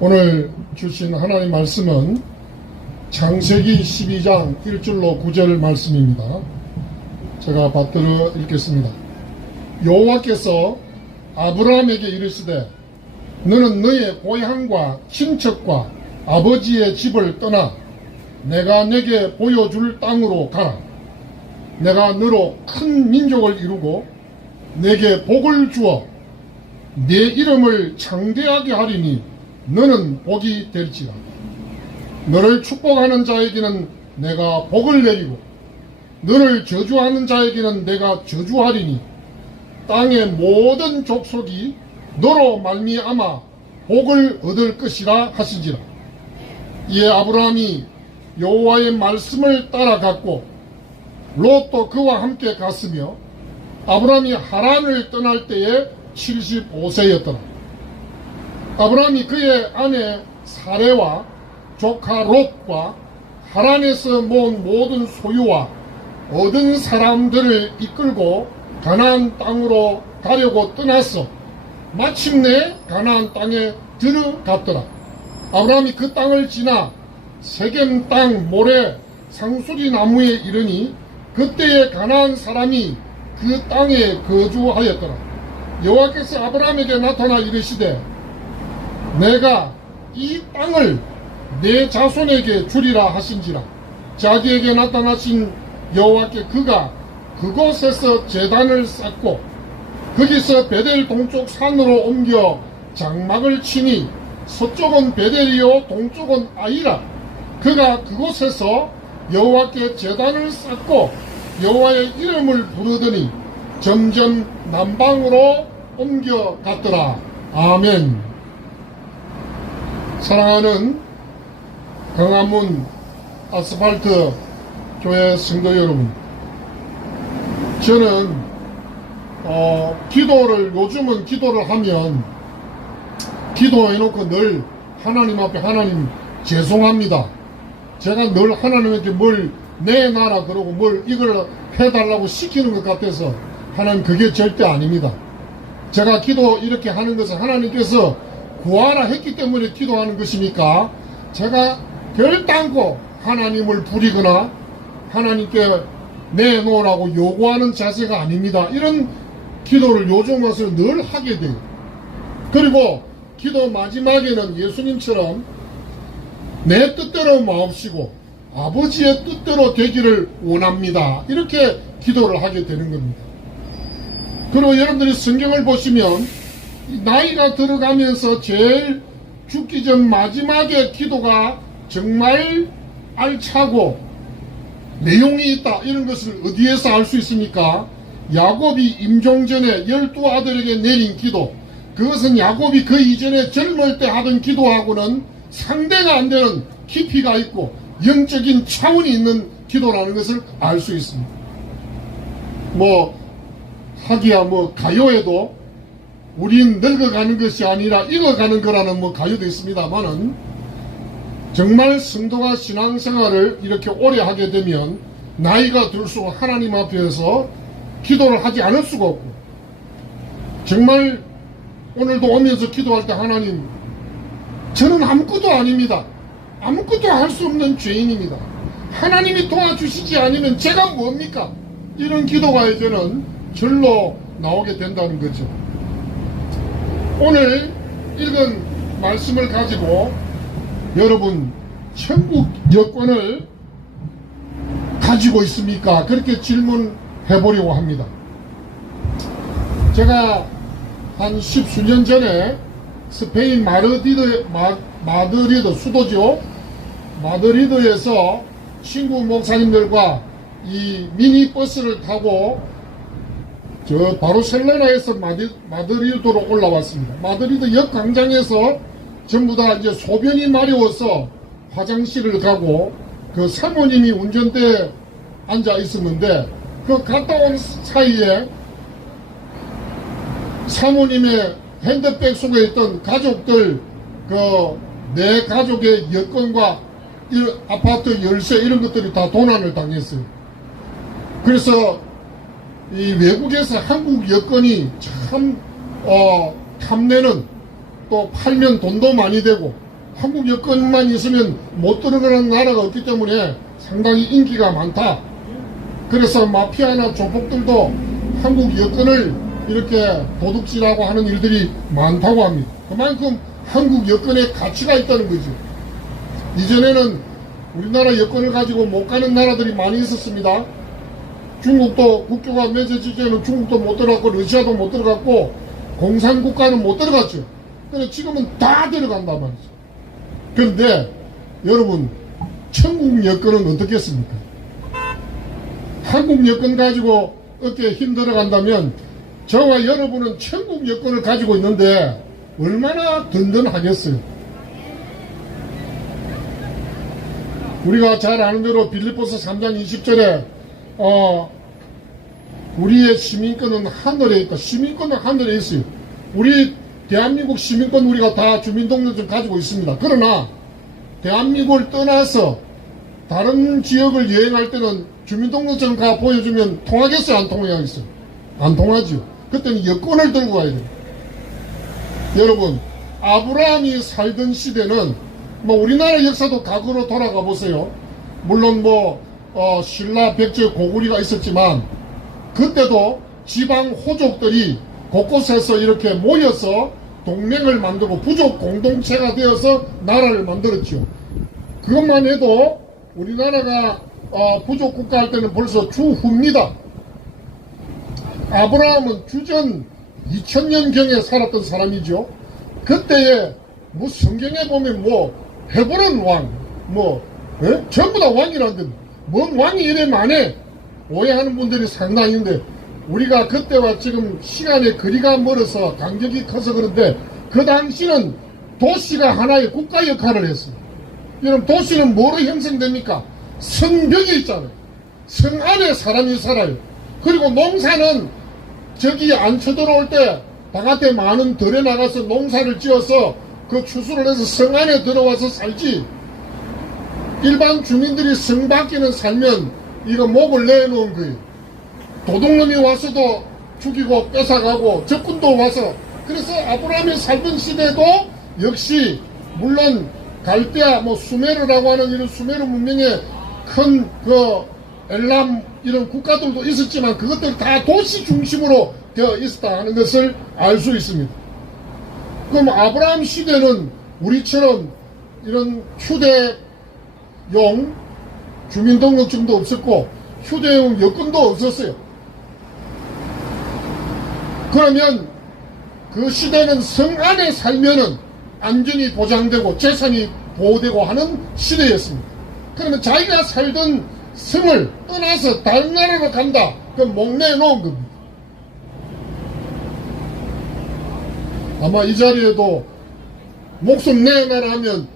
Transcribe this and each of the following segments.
오늘 주신 하나님 말씀은 창세기 12장 1절로 9절 말씀입니다. 제가 받들어 읽겠습니다. 여호와께서 아브라함에게 이르시되 너는 너의 고향과 친척과 아버지의 집을 떠나 내가 내게 보여줄 땅으로 가라. 내가 너로 큰 민족을 이루고 내게 복을 주어 내 이름을 창대하게 하리니 너는 복이 될지라. 너를 축복하는 자에게는 내가 복을 내리고 너를 저주하는 자에게는 내가 저주하리니 땅의 모든 족속이 너로 말미암아 복을 얻을 것이라 하시지라. 이에 아브라함이 여호와의 말씀을 따라갔고 롯도 그와 함께 갔으며 아브라함이 하란을 떠날 때에 75세였더라. 아브라함이 그의 아내 사레와 조카 롯과 하란에서 모은 모든 소유와 얻은 사람들을 이끌고 가나안 땅으로 가려고 떠났어 마침내 가나안 땅에 들어갔더라. 아브라함이 그 땅을 지나 세겜 땅 모래 상수리 나무에 이르니 그때에 가나안 사람이 그 땅에 거주하였더라. 여호와께서 아브라함에게 나타나 이르시되 내가 이 땅을 내 자손에게 주리라 하신지라. 자기에게 나타나신 여호와께 그가 그곳에서 제단을 쌓고 거기서 베델 동쪽 산으로 옮겨 장막을 치니 서쪽은 베델이요 동쪽은 아이라. 그가 그곳에서 여호와께 제단을 쌓고 여호와의 이름을 부르더니 점점 남방으로 옮겨갔더라. 아멘. 사랑하는 광화문 아스팔트 교회 성도 여러분, 저는 요즘은 기도를 하면 기도해놓고 늘 하나님 앞에 하나님 죄송합니다. 제가 늘 하나님한테 뭘 내놔라 그러고 뭘 이걸 해달라고 시키는 것 같아서 하나님 그게 절대 아닙니다. 제가 기도 이렇게 하는 것은 하나님께서 구하라 했기 때문에 기도하는 것입니까? 제가 결단코 하나님을 부리거나 하나님께 내놓으라고 요구하는 자세가 아닙니다. 이런 기도를 요즘 와서 늘 하게 돼요. 그리고 기도 마지막에는 예수님처럼 내 뜻대로 마옵시고 아버지의 뜻대로 되기를 원합니다. 이렇게 기도를 하게 되는 겁니다. 그리고 여러분들이 성경을 보시면 나이가 들어가면서 제일 죽기 전 마지막에 기도가 정말 알차고 내용이 있다. 이런 것을 어디에서 알 수 있습니까? 야곱이 임종 전에 12아들에게 내린 기도. 그것은 야곱이 그 이전에 젊을 때 하던 기도하고는 상대가 안 되는 깊이가 있고 영적인 차원이 있는 기도라는 것을 알 수 있습니다. 하기야 가요에도 우린 늙어가는 것이 아니라 익어가는 거라는 가요도 있습니다만은 정말 성도가 신앙생활을 이렇게 오래 하게 되면 나이가 들수록 하나님 앞에서 기도를 하지 않을 수가 없고, 정말 오늘도 오면서 기도할 때 하나님 저는 아무것도 아닙니다. 아무것도 할 수 없는 죄인입니다. 하나님이 도와주시지 않으면 제가 뭡니까? 이런 기도가 이제는 절로 나오게 된다는 거죠. 오늘 읽은 말씀을 가지고 여러분 천국 여권을 가지고 있습니까? 그렇게 질문해 보려고 합니다. 제가 한 10수년 전에 스페인 마드리드 수도죠. 마드리드에서 친구 목사님들과 이 미니버스를 타고 저 바르셀로나에서 마드리드로 올라왔습니다. 마드리드 역 광장에서 전부 다 이제 소변이 마려워서 화장실을 가고 그 사모님이 운전대에 앉아 있었는데 그 갔다 온 사이에 사모님의 핸드백 속에 있던 가족들 내 가족의 여권과 아파트 열쇠 이런 것들이 다 도난을 당했어요. 그래서 이 외국에서 한국 여권이 참 탐내는, 또 팔면 돈도 많이 되고 한국 여권만 있으면 못 들어가는 나라가 없기 때문에 상당히 인기가 많다. 그래서 마피아나 조폭들도 한국 여권을 이렇게 도둑질하고 하는 일들이 많다고 합니다. 그만큼 한국 여권에 가치가 있다는 거죠. 이전에는 우리나라 여권을 가지고 못 가는 나라들이 많이 있었습니다. 중국도 국교가 맺어질 때는 중국도 못 들어갔고 러시아도 못 들어갔고 공산국가는 못 들어갔죠. 근데 지금은 다 들어간단 말이죠. 그런데 여러분, 천국 여권은 어떻겠습니까? 한국 여권 가지고 어깨에 힘 들어간다면 저와 여러분은 천국 여권을 가지고 있는데 얼마나 든든하겠어요. 우리가 잘 아는 대로 빌립보서 3장 20절에 우리의 시민권은 하늘에 있다. 시민권은 하늘에 있어요. 우리 대한민국 시민권 우리가 다 주민등록증 가지고 있습니다. 그러나 대한민국을 떠나서 다른 지역을 여행할 때는 주민등록증 가 보여주면 통하겠어요? 안 통하겠어요? 안 통하죠. 그때는 여권을 들고 가야 돼요. 여러분, 아브라함이 살던 시대는 우리나라 역사도 과거로 돌아가 보세요. 물론 신라, 백제, 고구려가 있었지만 그때도 지방 호족들이 곳곳에서 이렇게 모여서 동맹을 만들고 부족 공동체가 되어서 나라를 만들었죠. 그것만 해도 우리나라가 부족 국가 할 때는 벌써 주후입니다. 아브라함은 주전 2000년경에 살았던 사람이죠. 그때에 성경에 보면 헤브론 왕, 전부 다 왕이라는데 뭔 왕이 이래 많네 오해하는 분들이 상당히 있는데, 우리가 그때와 지금 시간의 거리가 멀어서 간격이 커서 그런데 그 당시는 도시가 하나의 국가 역할을 했어요. 여러분, 도시는 뭐로 형성됩니까? 성벽이 있잖아요. 성 안에 사람이 살아요. 그리고 농사는 저기 안 쳐들어올 때 바깥에 많은 들에 나가서 농사를 지어서 그 추수를 해서 성 안에 들어와서 살지, 일반 주민들이 성 밖에는 살면 이거 목을 내놓은 거예요. 도둑놈이 와서도 죽이고 뺏어가고 적군도 와서. 그래서 아브라함이 살던 시대도 역시 물론 갈대아 수메르라고 하는 이런 수메르 문명의 큰 엘람 이런 국가들도 있었지만 그것들 다 도시 중심으로 되어 있었다 하는 것을 알 수 있습니다. 그럼 아브라함 시대는 우리처럼 이런 휴대용 주민등록증도 없었고 휴대용 여권도 없었어요. 그러면 그 시대는 성 안에 살면은 안전이 보장되고 재산이 보호되고 하는 시대였습니다. 그러면 자기가 살던 성을 떠나서 다른 나라로 간다. 그럼 목 내놓은 겁니다. 아마 이 자리에도 목숨 내놔라 하면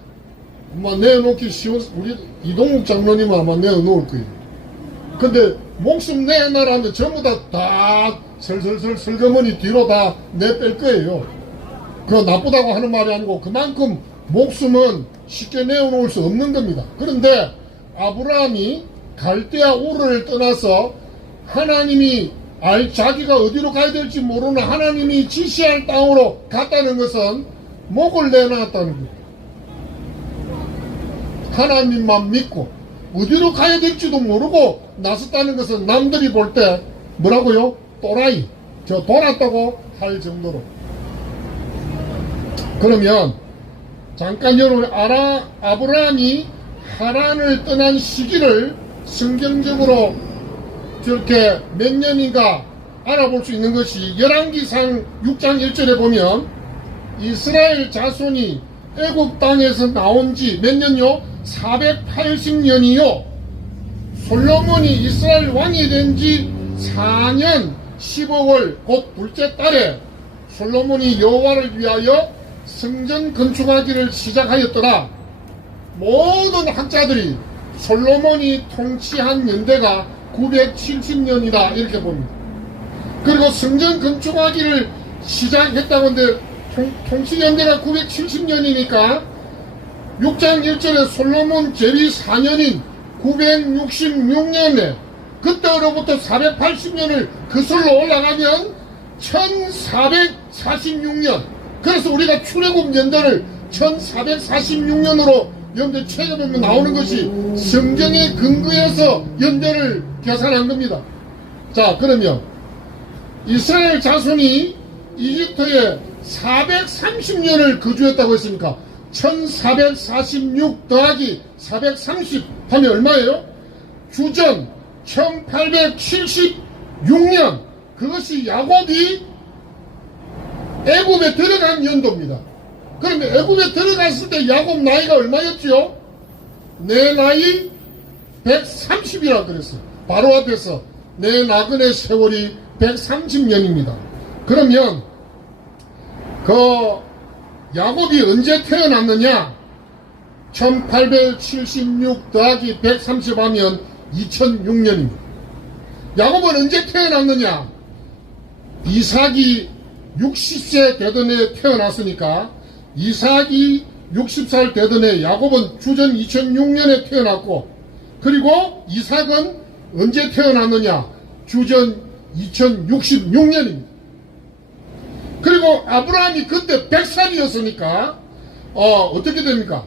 아마 내놓기 쉬운, 우리 이동욱 장로님은 아마 내놓을 거예요. 근데 목숨 내놔라 하면 전부 다 슬슬슬 슬그머니 뒤로 다 내뺄 거예요. 그거 나쁘다고 하는 말이 아니고 그만큼 목숨은 쉽게 내어놓을 수 없는 겁니다. 그런데 아브라함이 갈대아 우르를 떠나서 하나님이 자기가 어디로 가야 될지 모르는 하나님이 지시할 땅으로 갔다는 것은 목을 내놨다는 거예요. 하나님만 믿고 어디로 가야 될지도 모르고 나섰다는 것은 남들이 볼 때 뭐라고요? 또라이, 저 돌았다고 할 정도로. 그러면 잠깐 여러분, 아브라함이 하란을 떠난 시기를 성경적으로 저렇게 몇 년인가 알아볼 수 있는 것이 열왕기상 6장 1절에 보면 이스라엘 자손이 애굽 땅에서 나온 지 몇 년요? 480년이요. 솔로몬이 이스라엘 왕이 된 지 4년 15월 곧 둘째 달에 솔로몬이 여호와를 위하여 성전 건축하기를 시작하였더라. 모든 학자들이 솔로몬이 통치한 연대가 970년이다 이렇게 봅니다. 그리고 성전 건축하기를 시작했다고 하는데 통치 연대가 970년이니까 6장 1절에 솔로몬 제위 4년인 966년에 그때로부터 480년을 거슬러 올라가면 1446년. 그래서 우리가 출애굽 연대를 1446년으로 여러분들 책에보면 나오는 것이 성경의 근거에서 연대를 계산한 겁니다. 자, 그러면 이스라엘 자손이 이집트에 430년을 거주했다고 했으니까 1446 더하기 430 하면 얼마예요? 주전 1876년. 그것이 야곱이 애굽에 들어간 연도입니다. 그러면 애굽에 들어갔을 때 야곱 나이가 얼마였지요? 내 나이 130이라 그랬어요. 바로 앞에서 내 나그네 세월이 130년입니다. 그러면 그 야곱이 언제 태어났느냐? 1876 더하기 130 하면 2006년입니다. 야곱은 언제 태어났느냐? 이삭이 60세 되던 해 태어났으니까 이삭이 60살 되던 해 야곱은 주전 2006년에 태어났고, 그리고 이삭은 언제 태어났느냐? 주전 2066년입니다. 그리고 아브라함이 그때 100살이었으니까 어떻게 됩니까?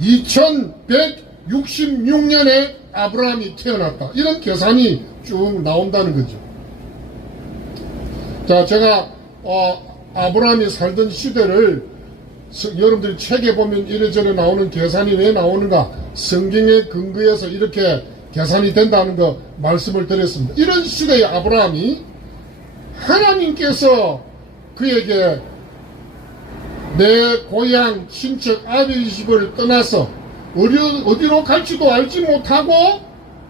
2166년에 아브라함이 태어났다. 이런 계산이 쭉 나온다는 거죠. 자, 제가 아브라함이 살던 시대를 여러분들이 책에 보면 이래저래 나오는 계산이 왜 나오는가? 성경의 근거에서 이렇게 계산이 된다는 거 말씀을 드렸습니다. 이런 시대의 아브라함이 하나님께서 그에게 내 고향 친척 아비 집을 떠나서 어디로 갈지도 알지 못하고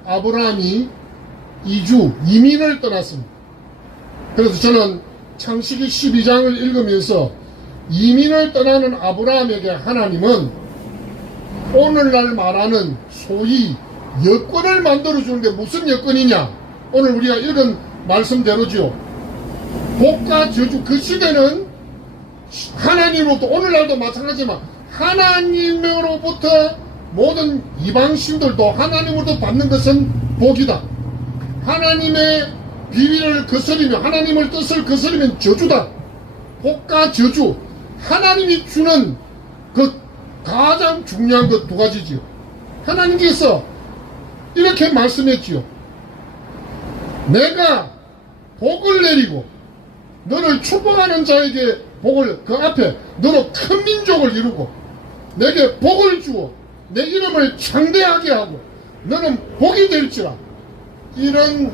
아브라함이 이민을 떠났습니다. 그래서 저는 창세기 12장을 읽으면서 이민을 떠나는 아브라함에게 하나님은 오늘날 말하는 소위 여건을 만들어주는데 무슨 여건이냐? 오늘 우리가 읽은 말씀대로죠. 복과 저주. 그 시대는 하나님으로부터, 오늘날도 마찬가지지만 하나님으로부터 모든 이방신들도 하나님으로부터 받는 것은 복이다. 하나님의 비밀을 거스리며 하나님의 뜻을 거스리면 저주다. 복과 저주. 하나님이 주는 그 가장 중요한 것 두 가지지요. 하나님께서 이렇게 말씀했지요. 내가 복을 내리고 너를 축복하는 자에게 복을, 그 앞에 너로 큰 민족을 이루고 내게 복을 주어 내 이름을 창대하게 하고 너는 복이 될지라. 이런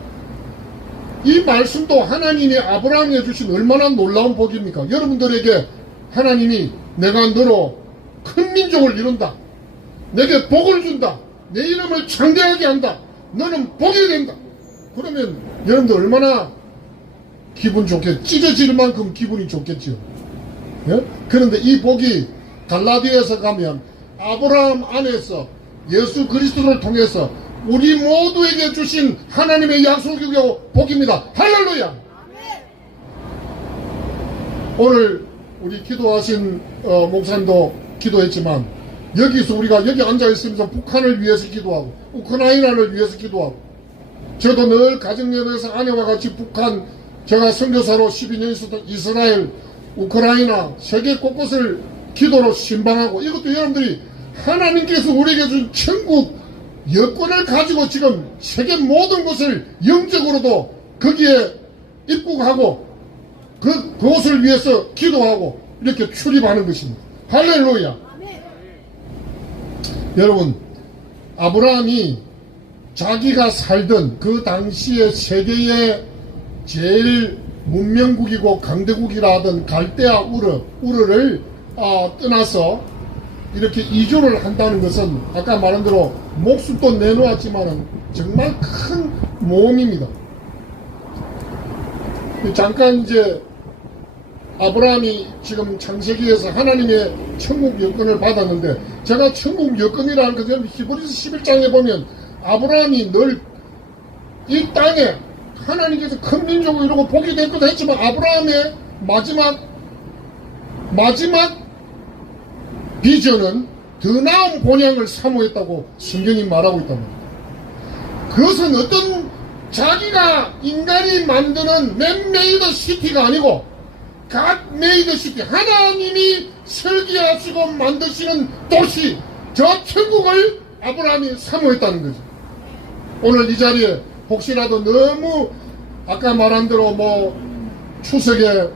이 말씀도 하나님이 아브라함에 주신 얼마나 놀라운 복입니까? 여러분들에게 하나님이 내가 너로 큰 민족을 이룬다. 내게 복을 준다. 내 이름을 창대하게 한다. 너는 복이 된다. 그러면 여러분들 얼마나 기분 좋게, 찢어질 만큼 기분이 좋겠죠. 예? 그런데 이 복이 갈라디아에서 가면 아브라함 안에서 예수 그리스도를 통해서 우리 모두에게 주신 하나님의 약속이고 복입니다. 할렐루야. 오늘 우리 기도하신 목사님도 기도했지만 여기서 우리가 여기 앉아있으면서 북한을 위해서 기도하고 우크라이나를 위해서 기도하고, 저도 늘 가정예배에서 아내와 같이 북한, 제가 선교사로 12년 있었던 이스라엘, 우크라이나, 세계 곳곳을 기도로 신방하고, 이것도 여러분들이 하나님께서 우리에게 준 천국 여권을 가지고 지금 세계 모든 곳을 영적으로도 거기에 입국하고 그곳을 위해서 기도하고 이렇게 출입하는 것입니다. 할렐루야. 여러분, 아브라함이 자기가 살던 그 당시에 세계의 제일 문명국이고 강대국이라 하던 갈대아 우르를 떠나서 이렇게 이주를 한다는 것은 아까 말한 대로 목숨도 내놓았지만은 정말 큰 모험입니다. 잠깐 이제 아브라함이 지금 창세기에서 하나님의 천국 여건을 받았는데, 제가 천국 여건이라는 것은 히브리서 11장에 보면 아브라함이 늘 이 땅에 하나님께서 큰 민족을 이루고 복이 될 것도 했지만 아브라함의 마지막 비전은 더 나은 본향을 사모했다고 성경이 말하고 있단 말입니다. 그것은 어떤 자기가 인간이 만드는 맨메이드 시티가 아니고 God made city, 하나님이 설계하시고 만드시는 도시, 저 천국을 아브라함이 사모했다는 거죠. 오늘 이 자리에 혹시라도 너무 아까 말한 대로 뭐 추석에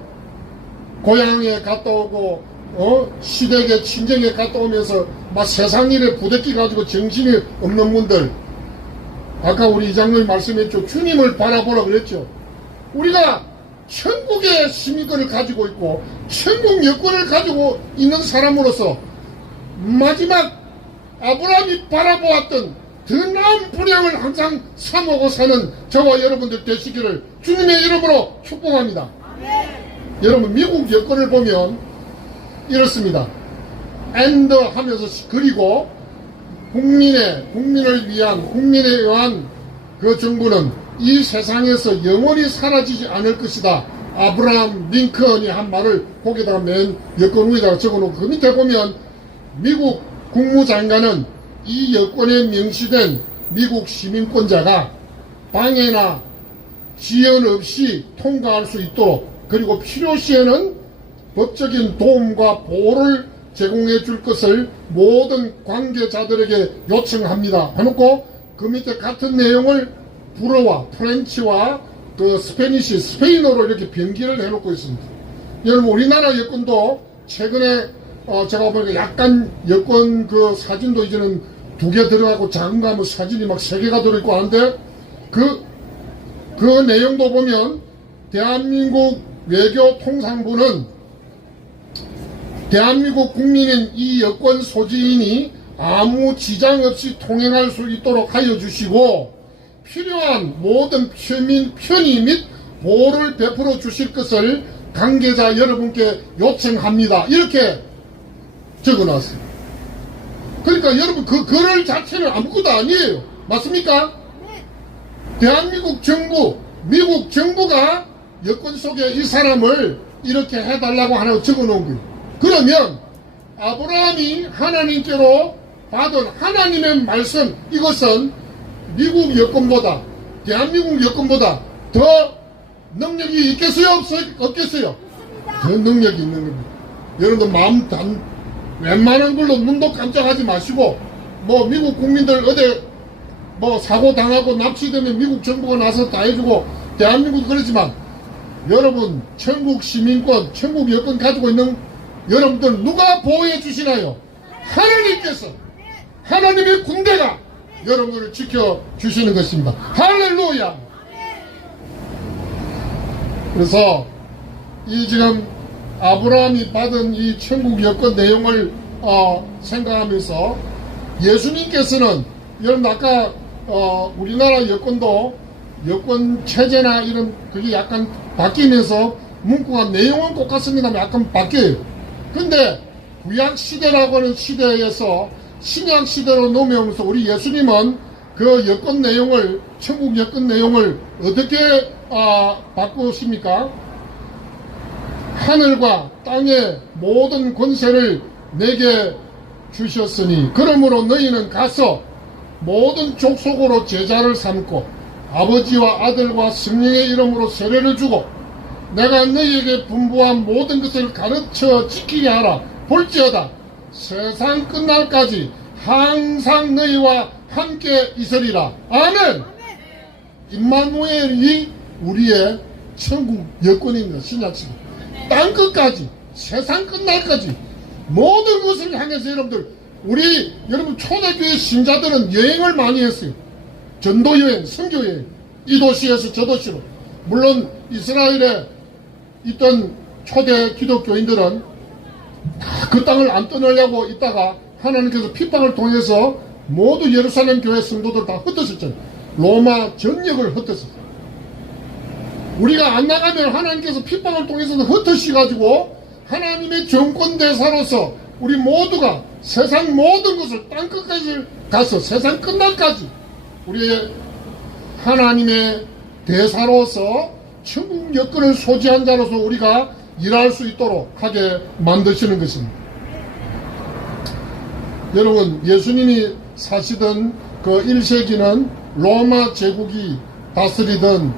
고향에 갔다 오고 시댁에 친정에 갔다 오면서 막 세상 일에 부대끼 가지고 정신이 없는 분들, 아까 우리 이장로님 말씀했죠. 주님을 바라보라 그랬죠. 우리가 천국의 시민권을 가지고 있고 천국 여권을 가지고 있는 사람으로서 마지막 아브라함이 바라보았던 더 나은 분양을 항상 삼하고 사는 저와 여러분들 되시기를 주님의 이름으로 축복합니다. 여러분, 미국 여권을 보면 이렇습니다. and 하면서 그리고 국민을 위한, 국민에 의한 그 정부는 이 세상에서 영원히 사라지지 않을 것이다. 아브라함 링컨이 한 말을 거기다가 맨 여권 위에다가 적어놓고 그 밑에 보면 미국 국무장관은 이 여권에 명시된 미국 시민권자가 방해나 지연 없이 통과할 수 있도록, 그리고 필요시에는 법적인 도움과 보호를 제공해 줄 것을 모든 관계자들에게 요청합니다 해놓고 그 밑에 같은 내용을 불어와 프렌치와 그 스페인어로 이렇게 변기를 해놓고 있습니다. 여러분, 우리나라 여권도 최근에 제가 보니까 약간 여권 그 사진도 이제는 2개 들어가고 작은 거 하면 사진이 막 3개가 들어있고 하는데 그 내용도 보면 대한민국 외교통상부는 대한민국 국민인 이 여권 소지인이 아무 지장 없이 통행할 수 있도록 하여 주시고 필요한 모든 편의 및 보호를 베풀어 주실 것을 관계자 여러분께 요청합니다. 이렇게 적어놨어요. 그러니까 여러분, 그 글을 자체는 아무것도 아니에요. 맞습니까? 대한민국 정부, 미국 정부가 여권 속에 이 사람을 이렇게 해달라고 하나 적어놓은 거예요. 그러면 아브라함이 하나님께로 받은 하나님의 말씀, 이것은 미국 여권보다, 대한민국 여권보다 더 능력이 있겠어요? 없겠어요? 더 능력이 있는 겁니다. 여러분들 마음 웬만한 걸로 눈도 깜짝하지 마시고, 뭐 미국 국민들 어디 뭐 사고 당하고 납치되면 미국 정부가 나서 다 해주고 대한민국도 그렇지만 여러분, 천국 시민권, 천국 여권 가지고 있는 여러분들 누가 보호해 주시나요? 하나님께서, 하나님의 군대가 여러분들을 지켜주시는 것입니다. 할렐루야! 그래서 이 지금 아브라함이 받은 이 천국 여권 내용을 생각하면서 예수님께서는, 여러분 아까 우리나라 여권도 여권 체제나 이런 그게 약간 바뀌면서 문구가 내용은 똑같습니다만 약간 바뀌어요. 근데 구약 시대라고 하는 시대에서 신약 시대로 넘어오면서 우리 예수님은 그 여권 내용을, 천국 여권 내용을 어떻게 바꾸십니까? 하늘과 땅의 모든 권세를 내게 주셨으니 그러므로 너희는 가서 모든 족속으로 제자를 삼고 아버지와 아들과 성령의 이름으로 세례를 주고 내가 너희에게 분부한 모든 것을 가르쳐 지키게 하라. 볼지어다 세상 끝날까지 항상 너희와 함께 있으리라. 아멘. 임마누엘이 우리의 천국 여권입니다. 신약시대 땅 끝까지, 세상 끝날까지 모든 것을 향해서 여러분들, 우리 여러분 초대교회 신자들은 여행을 많이 했어요. 전도여행, 선교여행, 이 도시에서 저 도시로. 물론 이스라엘에 있던 초대 기독교인들은 다 그 땅을 안 떠나려고 있다가 하나님께서 핍박을 통해서 모두 예루살렘 교회 성도들 다 흩어졌잖아요. 로마 전역을 흩었어요. 우리가 안 나가면 하나님께서 핍박을 통해서는 흩어지가지고 하나님의 정권대사로서 우리 모두가 세상 모든 것을 땅끝까지 가서 세상 끝날까지 우리의 하나님의 대사로서 천국 여권을 소지한 자로서 우리가 일할 수 있도록 하게 만드시는 것입니다. 여러분, 예수님이 사시던 그 1세기는 로마 제국이 다스리던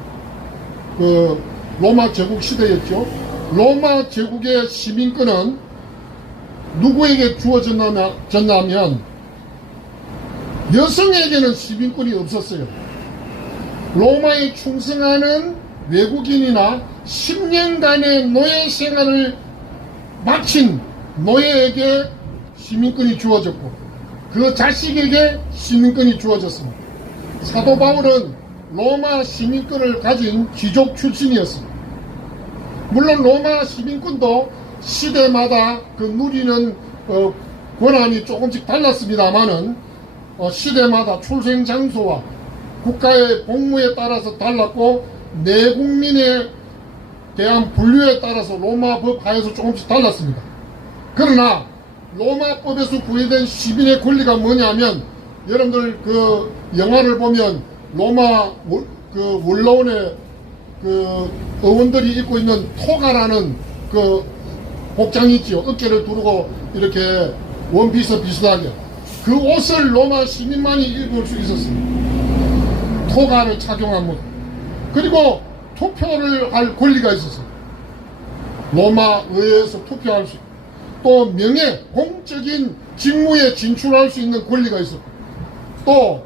그 로마 제국 시대였죠. 로마 제국의 시민권은 누구에게 주어졌냐면 여성에게는 시민권이 없었어요. 로마에 충성하는 외국인이나 10년간의 노예 생활을 마친 노예에게 시민권이 주어졌고 그 자식에게 시민권이 주어졌습니다. 사도 바울은 로마 시민권을 가진 귀족 출신이었습니다. 물론 로마 시민권도 시대마다 그 누리는 권한이 조금씩 달랐습니다만은 시대마다 출생 장소와 국가의 복무에 따라서 달랐고 내국민에 대한 분류에 따라서 로마 법 하에서 조금씩 달랐습니다. 그러나 로마법에서 구해된 시민의 권리가 뭐냐면 여러분들 그 영화를 보면 로마 그 원로원의 그 의원들이 입고 있는 토가라는 그 복장이 있지요. 어깨를 두르고 이렇게 원피스 비슷하게 그 옷을 로마 시민만이 입을 수 있었습니다. 토가를 착용합니다. 그리고 투표를 할 권리가 있었어요. 로마 의회에서 투표할 수 있고 또 명예, 공적인 직무에 진출할 수 있는 권리가 있었고 또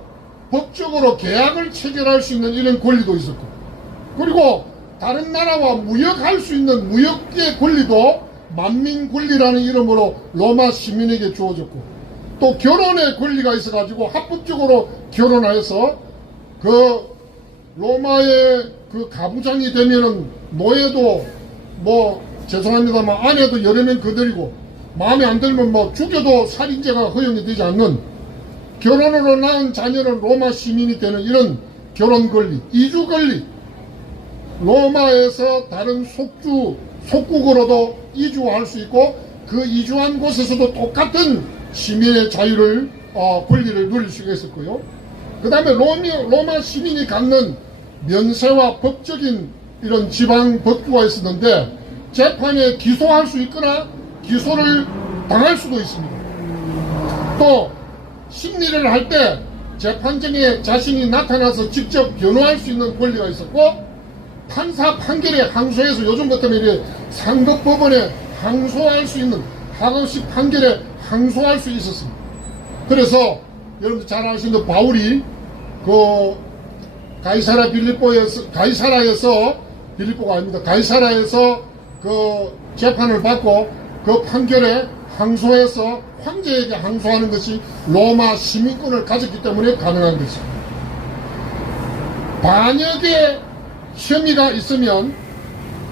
법적으로 계약을 체결할 수 있는 이런 권리도 있었고 그리고 다른 나라와 무역할 수 있는 무역의 권리도 만민 권리라는 이름으로 로마 시민에게 주어졌고 또 결혼의 권리가 있어가지고 합법적으로 결혼해서 그 로마의 그 가부장이 되면은 노예도 뭐 죄송합니다만 아내도 여러 명 거들이고 마음에 안 들면 뭐 죽여도 살인죄가 허용이 되지 않는 결혼으로 낳은 자녀는 로마 시민이 되는 이런 결혼 권리, 이주 권리, 로마에서 다른 속국으로도 이주할 수 있고 그 이주한 곳에서도 똑같은 시민의 자유를 권리를 누릴 수가 있었고요. 그 다음에 로마 시민이 갖는 면세와 법적인 이런 지방 법규가 있었는데 재판에 기소할 수 있거나 기소를 당할 수도 있습니다. 또 심리를 할 때 재판정에 자신이 나타나서 직접 변호할 수 있는 권리가 있었고 판사 판결에 항소해서 요즘 같으면 이제 상급법원에 항소할 수 있는 하급식 판결에 항소할 수 있었습니다. 그래서 여러분들 잘 아시는 바울이 그 가이사라에서 빌립보가 아닙니다. 가이사라에서 그 재판을 받고 그 판결에 항소해서 황제에게 항소하는 것이 로마 시민권을 가졌기 때문에 가능한 것입니다. 반역의 혐의가 있으면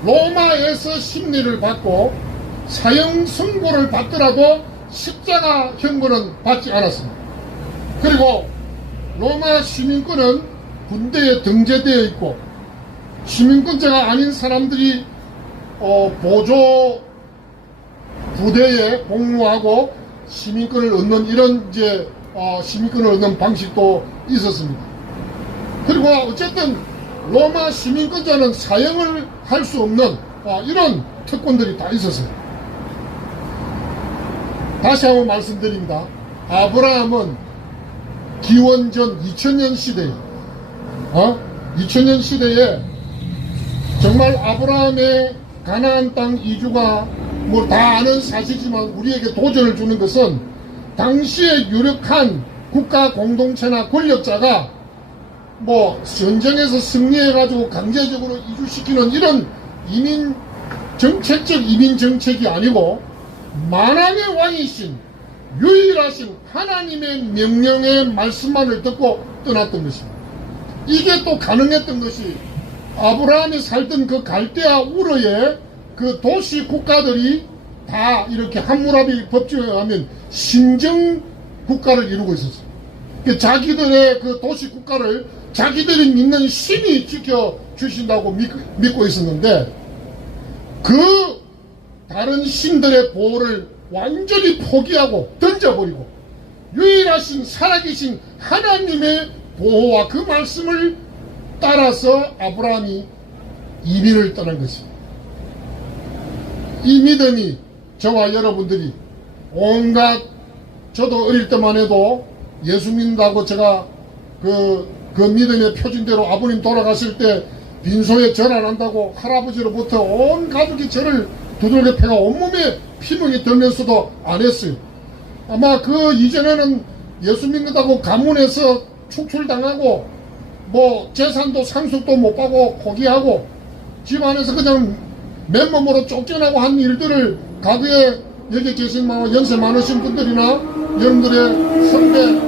로마에서 심리를 받고 사형 선고를 받더라도 십자가 형벌은 받지 않았습니다. 그리고 로마 시민권은 군대에 등재되어 있고 시민권자가 아닌 사람들이 보조 부대에 복무하고 시민권을 얻는 이런 이제 시민권을 얻는 방식도 있었습니다. 그리고 어쨌든 로마 시민권자는 사형을 할 수 없는 이런 특권들이 다 있었어요. 다시 한번 말씀드립니다. 아브라함은 기원전 2000년 시대에 2000년 시대에 정말 아브라함의 가나안 땅 이주가 뭐 다 아는 사실이지만 우리에게 도전을 주는 것은 당시에 유력한 국가 공동체나 권력자가 뭐 전쟁에서 승리해가지고 강제적으로 이주시키는 이런 정책적 이민 정책이 아니고 만왕의 왕이신 유일하신 하나님의 명령의 말씀만을 듣고 떠났던 것입니다. 이게 또 가능했던 것이 아브라함이 살던 그 갈대아 우르의 그 도시 국가들이 다 이렇게 함무라비 법정에 가면 신정 국가를 이루고 있었어요. 자기들의 그 도시 국가를 자기들이 믿는 신이 지켜주신다고 믿고 있었는데 그 다른 신들의 보호를 완전히 포기하고 던져버리고 유일하신 살아계신 하나님의 보호와 그 말씀을 따라서 아브라함이 이민을 떠난 것입니다. 이 믿음이 저와 여러분들이 온갖 저도 어릴 때만 해도 예수 믿는다고 제가 그 믿음의 표준대로 아버님 돌아가실 때 빈소에 절 안 한다고 할아버지로부터 온 가족이 절을 두들겨 패가 온몸에 피멍이 들면서도 안 했어요. 아마 그 이전에는 예수 믿는다고 가문에서 축출당하고 뭐 재산도 상속도 못 받고 포기하고 집안에서 그냥 맨몸으로 쫓겨나고 한 일들을 과거에 여기 계신 연세 많으신 분들이나 여러분들의 선배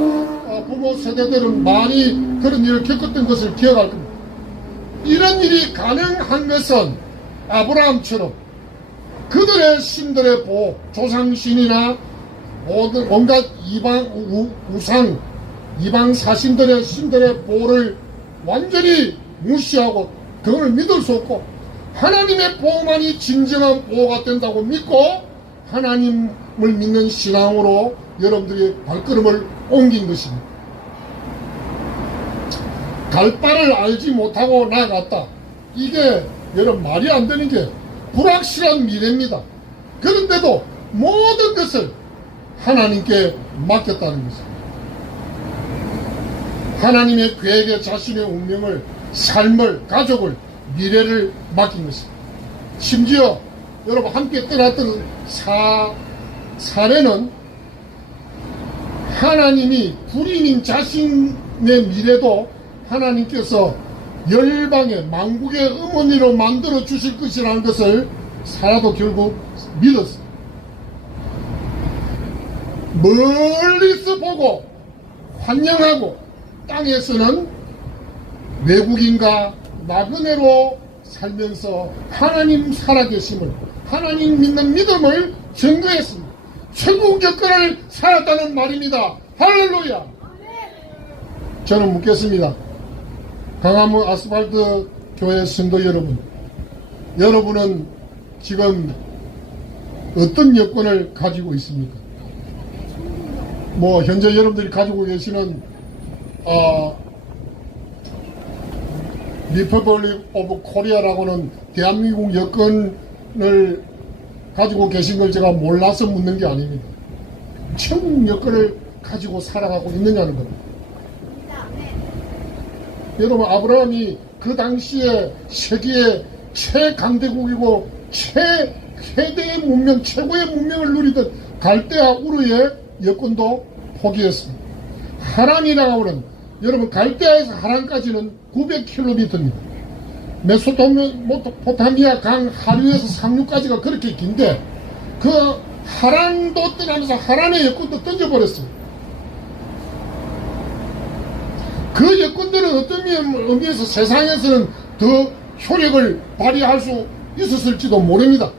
부모 세대들은 많이 그런 일을 겪었던 것을 기억할 겁니다. 이런 일이 가능한 것은 아브라함처럼 그들의 신들의 보호, 조상신이나 모든 온갖 우상, 이방 사신들의 신들의 보호를 완전히 무시하고 그걸 믿을 수 없고 하나님의 보호만이 진정한 보호가 된다고 믿고 하나님을 믿는 신앙으로 여러분들이 발걸음을 옮긴 것입니다. 갈 바를 알지 못하고 나아갔다. 이게 여러분 말이 안 되는 게 불확실한 미래입니다. 그런데도 모든 것을 하나님께 맡겼다는 것입니다. 하나님의 계획에 자신의 운명을, 삶을, 가족을, 미래를 맡긴 것입니다. 심지어 여러분 함께 떠났던 사례는 하나님이 불임인 자신의 미래도 하나님께서 열방의 만국의 어머니로 만들어 주실 것이라는 것을 사라도 결국 믿었습니다. 멀리서 보고 환영하고 땅에서는 외국인과 나그네로 살면서 하나님 살아계심을, 하나님 믿는 믿음을 증거했습니다. 천국 여건을 살았다는 말입니다. 할렐루야. 저는 묻겠습니다. 강화문 아스팔트 교회 성도 여러분, 여러분은 지금 어떤 여건을 가지고 있습니까? 현재 여러분들이 가지고 계시는 리퍼블릭 오브 코리아라고는 대한민국 여건을 가지고 계신 걸 제가 몰라서 묻는 게 아닙니다. 천국 여건을 가지고 살아가고 있느냐는 겁니다. 여러분, 아브라함이 그 당시에 세계의 최강대국이고 최대의 문명, 최고의 문명을 누리던 갈대아 우르의 여건도 포기했습니다. 하란이라고 하는, 여러분 갈대아에서 하란까지는 900km입니다. 메소포타미아 강 하류에서 상류까지가 그렇게 긴데 그 하란도 떠나면서 하란의 여건도 던져버렸어요. 그 여건들은 어떤 의미에서 세상에서는 더 효력을 발휘할 수 있었을지도 모릅니다.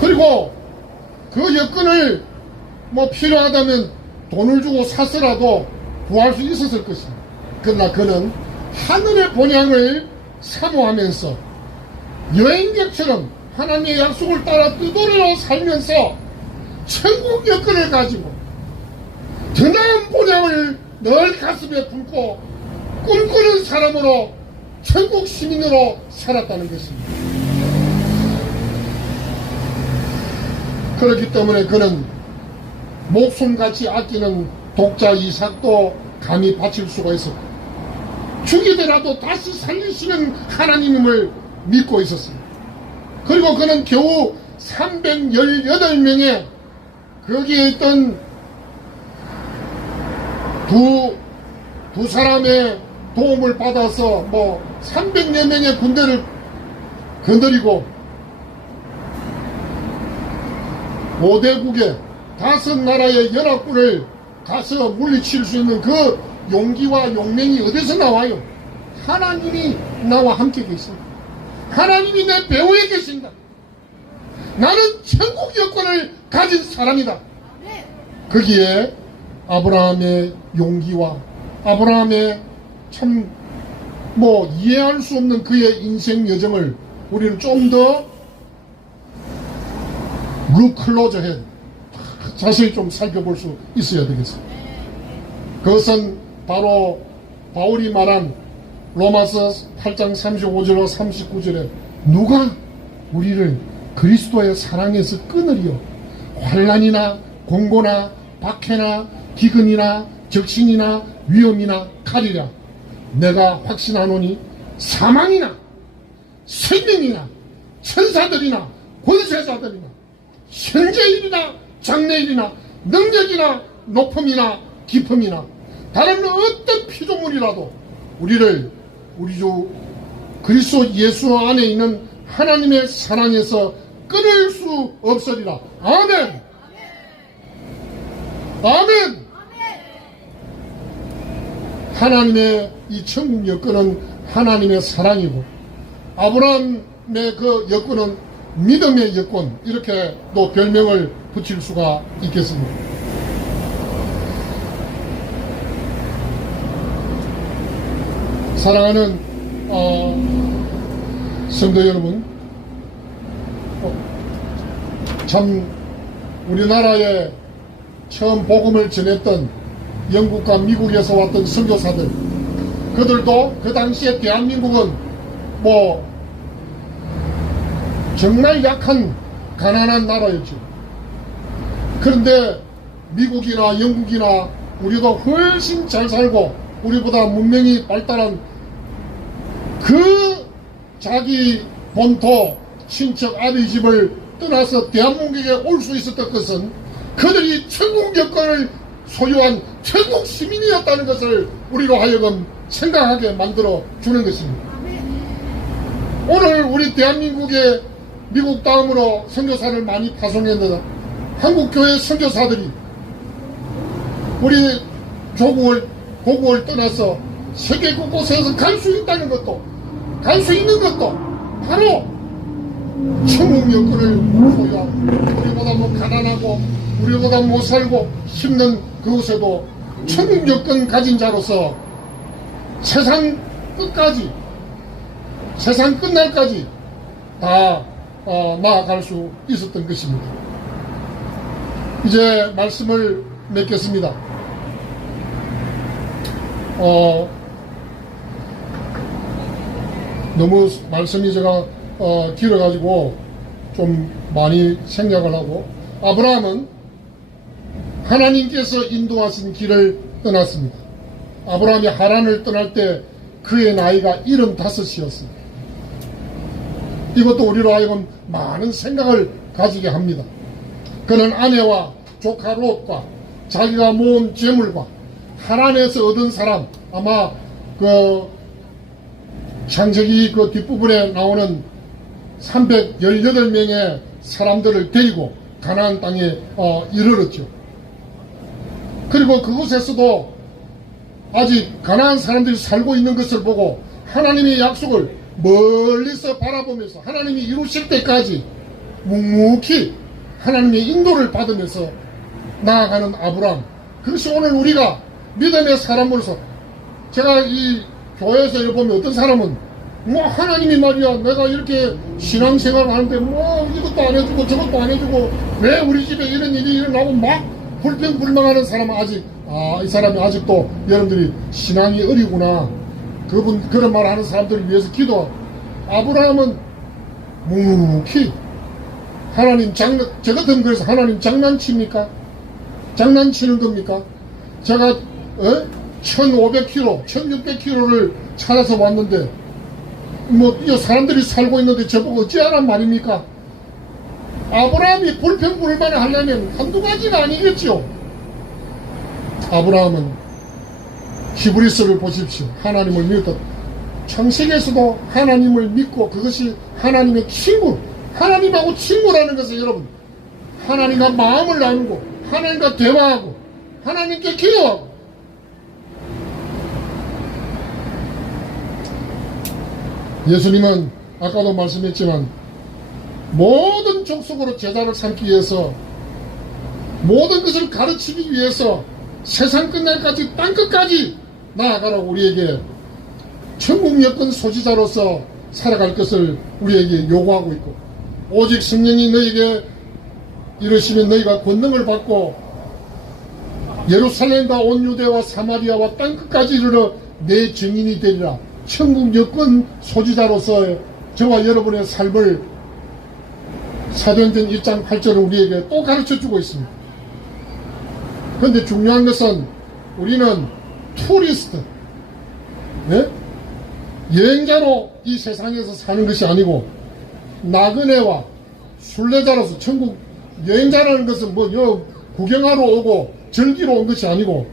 그리고 그 여건을 필요하다면 돈을 주고 샀으라도 구할 수 있었을 것입니다. 그러나 그는 하늘의 본향을 사모하면서 여행객처럼 하나님의 약속을 따라 뜨돌려 살면서 천국 여건을 가지고 더 나은 본향을 늘 가슴에 품고 꿈꾸는 사람으로 천국 시민으로 살았다는 것입니다. 그렇기 때문에 그는 목숨같이 아끼는 독자 이삭도 감히 바칠 수가 있었고 죽이더라도 다시 살리시는 하나님을 믿고 있었습니다. 그리고 그는 겨우 318명의 거기에 있던 두 사람의 도움을 받아서 300여 명의 군대를 거느리고 5대국의 5나라의 연합군을 가서 물리칠 수 있는 그 용기와 용맹이 어디서 나와요? 하나님이 나와 함께 계십니다. 하나님이 내 배후에 계신다. 나는 천국 여건을 가진 사람이다. 거기에 아브라함의 용기와 아브라함의 참 이해할 수 없는 그의 인생 여정을 우리는 좀 더 look closer 해 자세히 좀 살펴볼 수 있어야 되겠습니다. 그것은 바로 바울이 말한 로마서 8장 35절과 39절에 누가 우리를 그리스도의 사랑에서 끊으리요? 환난이나 공고나 박해나 기근이나 적신이나 위험이나 칼이라 내가 확신하노니 사망이나 생명이나 천사들이나 권세자들이나 현재일이나 장래일이나 능력이나 높음이나 깊음이나 다른 어떤 피조물이라도 우리를 우리 주 그리스도 예수 안에 있는 하나님의 사랑에서 끊을 수 없으리라. 아멘. 아멘. 하나님의 이 천국 여건은 하나님의 사랑이고 아브라함의 그 여건은 믿음의 여건, 이렇게 또 별명을 붙일 수가 있겠습니다. 사랑하는 성도 여러분, 참 우리나라에 처음 복음을 전했던 영국과 미국에서 왔던 선교사들, 그들도 그 당시에 대한민국은 뭐 정말 약한 가난한 나라였죠. 그런데 미국이나 영국이나 우리도 훨씬 잘 살고 우리보다 문명이 발달한 그 자기 본토 친척 아비 집을 떠나서 대한민국에 올 수 있었던 것은 그들이 천국 여건을 소유한 천국 시민이었다는 것을 우리로 하여금 생각하게 만들어 주는 것입니다. 오늘 우리 대한민국에 미국 다음으로 선교사를 많이 파송했는데 한국 교회 선교사들이 우리 조국을 고국을 떠나서 세계 곳곳에서 갈 수 있다는 것도, 갈 수 있는 것도 바로 천국 여건을 소유한, 우리보다 뭐 가난하고 우리보다 못 살고 힘든 그곳에도 천국 여건 가진 자로서 세상 끝까지, 세상 끝날까지 다 나아갈 수 있었던 것입니다. 이제 말씀을 맺겠습니다. 너무 말씀이 제가 길어가지고 좀 많이 생략을 하고, 아브라함은 하나님께서 인도하신 길을 떠났습니다. 아브라함이 하란을 떠날 때 그의 나이가 75이었습니다. 이것도 우리로 하여금 많은 생각을 가지게 합니다. 그는 아내와 조카 롯과 자기가 모은 재물과 하란에서 얻은 사람, 아마 그 창세기 그 뒷부분에 나오는 318명의 사람들을 데리고 가나안 땅에 이르렀죠. 그리고 그곳에서도 아직 가나안 사람들이 살고 있는 것을 보고 하나님의 약속을 멀리서 바라보면서 하나님이 이루실 때까지 묵묵히 하나님의 인도를 받으면서 나아가는 아브라함, 그것이 오늘 우리가 믿음의 사람으로서, 제가 이 교회에서 보면 어떤 사람은 뭐 하나님이 말이야 내가 이렇게 신앙생활을 하는데 뭐 이것도 안 해주고 저것도 안 해주고 왜 우리 집에 이런 일이 일어나고 막 불평불만하는 사람은 아직 이 사람이 아직도 여러분들이 신앙이 어리구나, 그런 말 하는 사람들을 위해서 기도하고, 아브라함은 묵묵히 하나님 저 같은 그래서 하나님 장난칩니까? 장난치는 겁니까? 제가 1500km, 1600km를 찾아서 왔는데 뭐 이 사람들이 살고 있는데 저보고 어찌하란 말입니까? 아브라함이 불평불만을 하려면 한두 가지가 아니겠죠. 아브라함은 히브리서를 보십시오. 하나님을 믿었다. 창세기에서도 하나님을 믿고 그것이 하나님의 친구, 하나님하고 친구라는 것은 여러분, 하나님과 마음을 나누고 하나님과 대화하고 하나님께 기도하고, 예수님은 아까도 말씀했지만 모든 족속으로 제자를 삼기 위해서, 모든 것을 가르치기 위해서 세상 끝날까지 땅끝까지 나아가라고 우리에게 천국 여건 소지자로서 살아갈 것을 우리에게 요구하고 있고, 오직 성령이 너에게 이르시면 너희가 권능을 받고 예루살렘과 온 유대와 사마리아와 땅끝까지 이르러 내 증인이 되리라. 천국 여건 소지자로서 저와 여러분의 삶을 사도행전 1장 8절은 우리에게 또 가르쳐주고 있습니다. 그런데 중요한 것은 우리는 투리스트, 네? 여행자로 이 세상에서 사는 것이 아니고 나그네와 순례자로서 천국 여행자라는 것은 뭐 구경하러 오고 즐기러 온 것이 아니고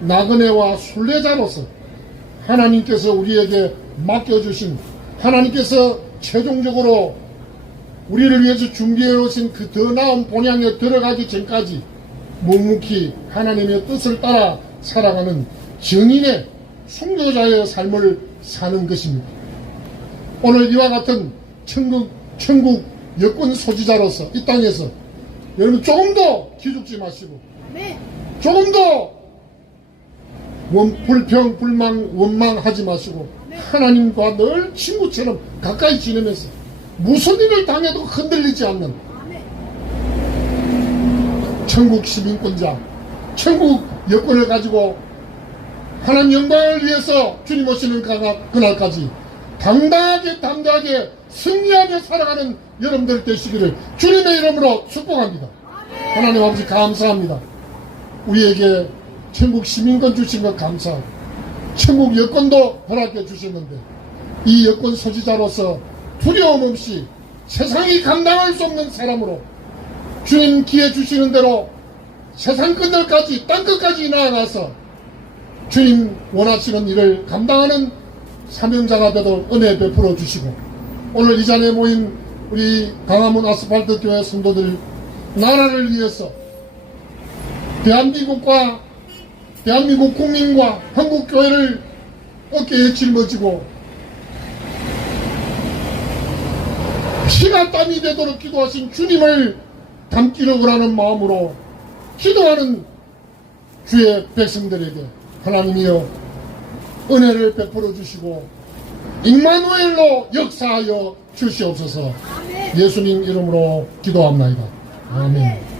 나그네와 순례자로서 하나님께서 우리에게 맡겨주신 하나님께서 최종적으로 우리를 위해서 준비해 오신 그 더 나은 본향에 들어가기 전까지 묵묵히 하나님의 뜻을 따라 살아가는 증인의 순교자의 삶을 사는 것입니다. 오늘 이와 같은 천국 여권 소지자로서 이 땅에서 여러분 조금 더 기죽지 마시고 조금 더 불평, 불만, 원망하지 마시고 하나님과 늘 친구처럼 가까이 지내면서 무슨 일을 당해도 흔들리지 않는 천국 시민권자, 천국 여권을 가지고 하나님 영광을 위해서 주님 오시는 그날까지 당당하게 담대하게 승리하며 살아가는 여러분들 되시기를 주님의 이름으로 축복합니다. 하나님 아버지 감사합니다. 우리에게 천국 시민권 주신 것 감사하고 천국 여권도 허락해 주셨는데 이 여권 소지자로서 두려움 없이 세상이 감당할 수 없는 사람으로 주님 기회 주시는 대로 세상 끝날까지 땅끝까지 나아가서 주님 원하시는 일을 감당하는 사명자가 되도록 은혜 베풀어 주시고 오늘 이 자리에 모인 우리 강화문 아스팔트 교회 성도들 나라를 위해서 대한민국 국민과 한국 교회를 어깨에 짊어지고 피가 땀이 되도록 기도하신 주님을 닮기를 원하는 마음으로 기도하는 주의 백성들에게 하나님이여 은혜를 베풀어 주시고 임마누엘로 역사하여 주시옵소서. 예수님 이름으로 기도합나이다. 아멘.